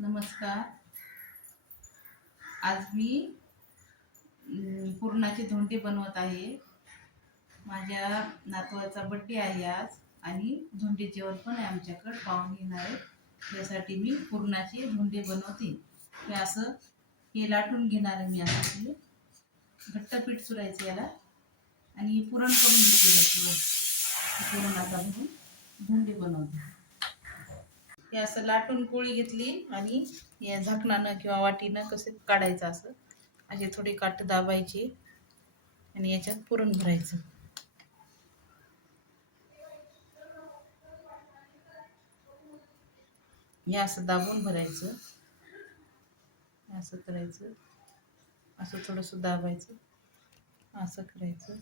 नमस्कार. आज मी पुरणाची धोंडी बनवत आहे. माझ्या नातवाचा बड्डे आहे आज आणि धोंडी जेवण पण आहे. आमच्याकडे पाहुणे येणार आहे. त्यासाठी मी पुरणाची धोंडी बनवते. हे असं हे लाटून घेणार आहे मी. असं घट्ट पीठ चुरायचं याला आणि पुरण करून घेतलेलं पुरणाचा भरून धोंडी बनवते. हे असं लाटून पोळी घेतली आणि या झाकणानं किंवा वाटीनं कसं काढायचं असं असे थोडी काठ दाबायची आणि याच्यात पुरण भरायचं. हे असं दाबून भरायचं, असं करायचं, असं थोडंसं दाबायचं, असं करायचं.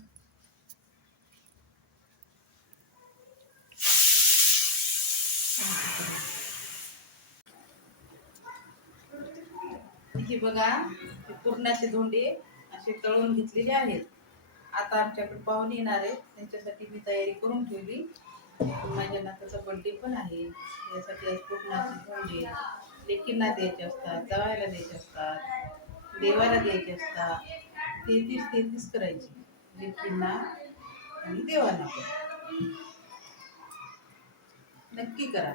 ही बघा, पुरणाचे धोंडे असे तळून घेतलेले आहेत. आता आमच्याकडे पाहुणे येणार आहेत, त्यांच्यासाठी मी तयारी करून ठेवली. माझ्या नाताचा बर्थडे पण आहे. यासाठी आज पुरणाचे धोंडे लेकींना द्यायचे असतात, जावायला द्यायचे असतात, देवाला द्यायचे असतात. 33 करायची लेकींना आणि देवाला पण. नक्की करा.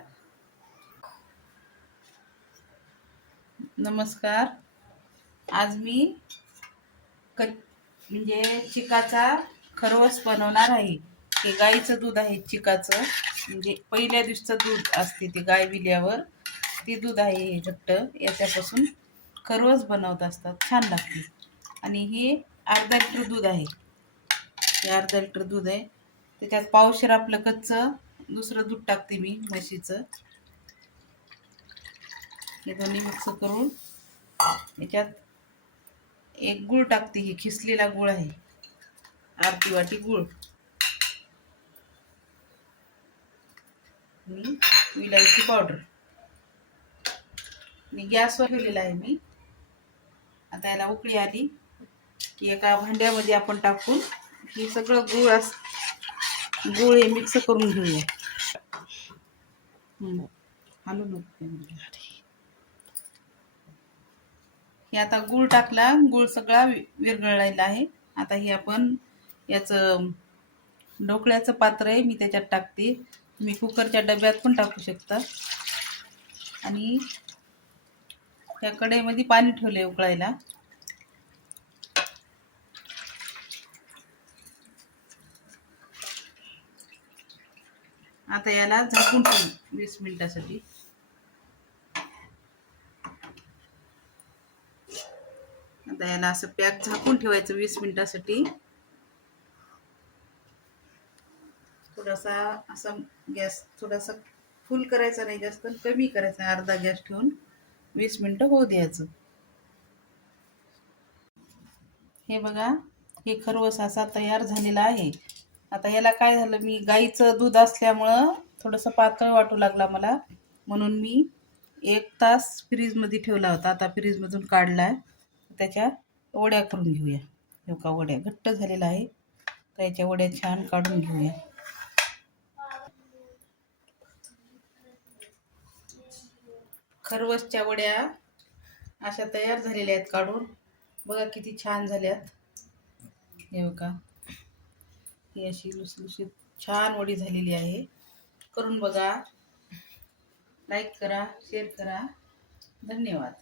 नमस्कार. आज मी म्हणजे चिकाचा खरवस बनवणार आहे. हे गाईचं दूध आहे चिकाचं, म्हणजे पहिल्या दिवसाचं दूध असते ते गाय विल्यावर ते दूध आहे. हे घट्ट याच्यापासून खरवस बनवत असतात, छान लागते. आणि हे अर्धा लिटर दूध आहे. हे अर्धा लिटर दूध आहे. त्याच्यात पावशेर आपलं कच्चं दुसरं दूध टाकते मी म्हशीचं. हे दोन्ही मिक्स करून याच्यात एक गूळ टाकते. ही खिसलेला गूळ आहे, अर्धी वाटी गूळ आणि विलायची पावडर. मी गॅसवर ठेवलेला आहे मी. आता याला उकळी आली की एका भांड्यामध्ये आपण टाकून हे सगळं गूळ हे मिक्स करून घेऊया. हलू नको. हे आता गूळ टाकला, गूळ सगळा विरघळलेला आहे. आता हे आपण याचं ढोकळ्याचं पात्र आहे, मी त्याच्यात टाकते. मी कुकरच्या डब्यात पण टाकू शकता. आणि त्या कढईमध्ये पाणी ठेवले उकळायला. आता याला झाकून ठेवू 20 मिनिटासाठी. आता याला असं पॅक झाकून ठेवायचं 20 मिनिटासाठी. थोडासा असा गॅस थोडासा फुल करायचा नाही, जास्त कमी करायचा, अर्धा गॅस ठेवून 20 मिनिटं होऊ द्यायचं. हे बघा, हे खरवस असा तयार झालेला आहे. आता याला काय झालं, मी गाईचं दूध असल्यामुळं थोडंसं पातळ वाटू लागला मला, म्हणून मी 1 तास फ्रीजमध्ये ठेवला होता. आता फ्रीजमधून काढला आहे. त्याच्या वड्या करून घेऊया. हे का वड्या घट्ट झालेला आहे, त्याच्या वड्या छान काढून घेऊया. खरवसच्या वड्या अशा तयार झालेल्या आहेत काढून. बघा किती छान झाल्यात. हे बघा, ही अशी लुसलुशीत छान वडी झालेली आहे. करून बघा. लाईक करा, शेअर करा. धन्यवाद.